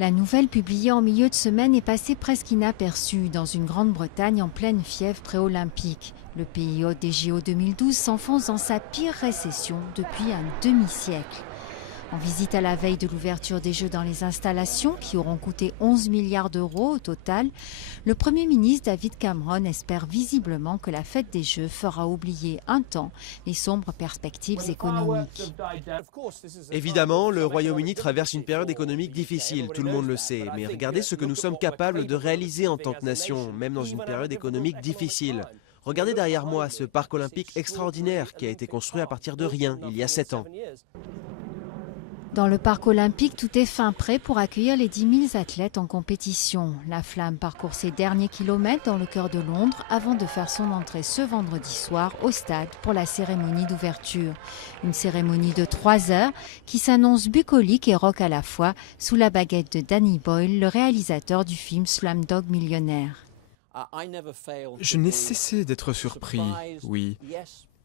La nouvelle publiée en milieu de semaine est passée presque inaperçue dans une Grande-Bretagne en pleine fièvre pré-olympique. Le pays hôte des JO 2012 s'enfonce dans sa pire récession depuis un demi-siècle. En visite à la veille de l'ouverture des Jeux dans les installations, qui auront coûté 11 milliards d'euros au total, le Premier ministre David Cameron espère visiblement que la fête des Jeux fera oublier un temps les sombres perspectives économiques. Évidemment, le Royaume-Uni traverse une période économique difficile, tout le monde le sait. Mais regardez ce que nous sommes capables de réaliser en tant que nation, même dans une période économique difficile. Regardez derrière moi ce parc olympique extraordinaire qui a été construit à partir de rien, il y a 7 ans. Dans le parc olympique, tout est fin prêt pour accueillir les 10 000 athlètes en compétition. La Flamme parcourt ses derniers kilomètres dans le cœur de Londres avant de faire son entrée ce vendredi soir au stade pour la cérémonie d'ouverture. Une cérémonie de 3 heures qui s'annonce bucolique et rock à la fois sous la baguette de Danny Boyle, le réalisateur du film Slumdog Millionnaire. Je n'ai cessé d'être surpris, oui,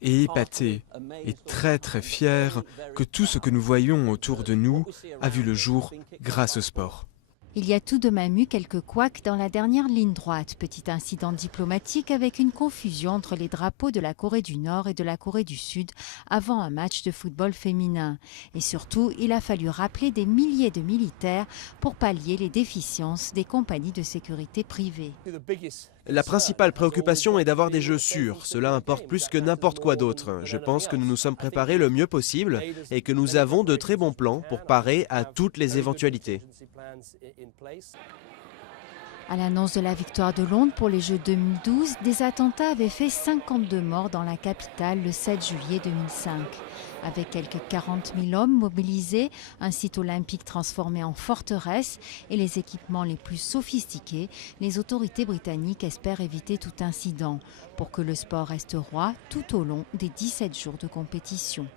et épaté, et très fier que tout ce que nous voyons autour de nous a vu le jour grâce au sport. Il y a tout de même eu quelques couacs dans la dernière ligne droite. Petit incident diplomatique avec une confusion entre les drapeaux de la Corée du Nord et de la Corée du Sud avant un match de football féminin. Et surtout, il a fallu rappeler des milliers de militaires pour pallier les déficiences des compagnies de sécurité privées. La principale préoccupation est d'avoir des jeux sûrs. Cela importe plus que n'importe quoi d'autre. Je pense que nous nous sommes préparés le mieux possible et que nous avons de très bons plans pour parer à toutes les éventualités. À l'annonce de la victoire de Londres pour les Jeux 2012, des attentats avaient fait 52 morts dans la capitale le 7 juillet 2005. Avec quelques 40 000 hommes mobilisés, un site olympique transformé en forteresse et les équipements les plus sophistiqués, les autorités britanniques espèrent éviter tout incident pour que le sport reste roi tout au long des 17 jours de compétition.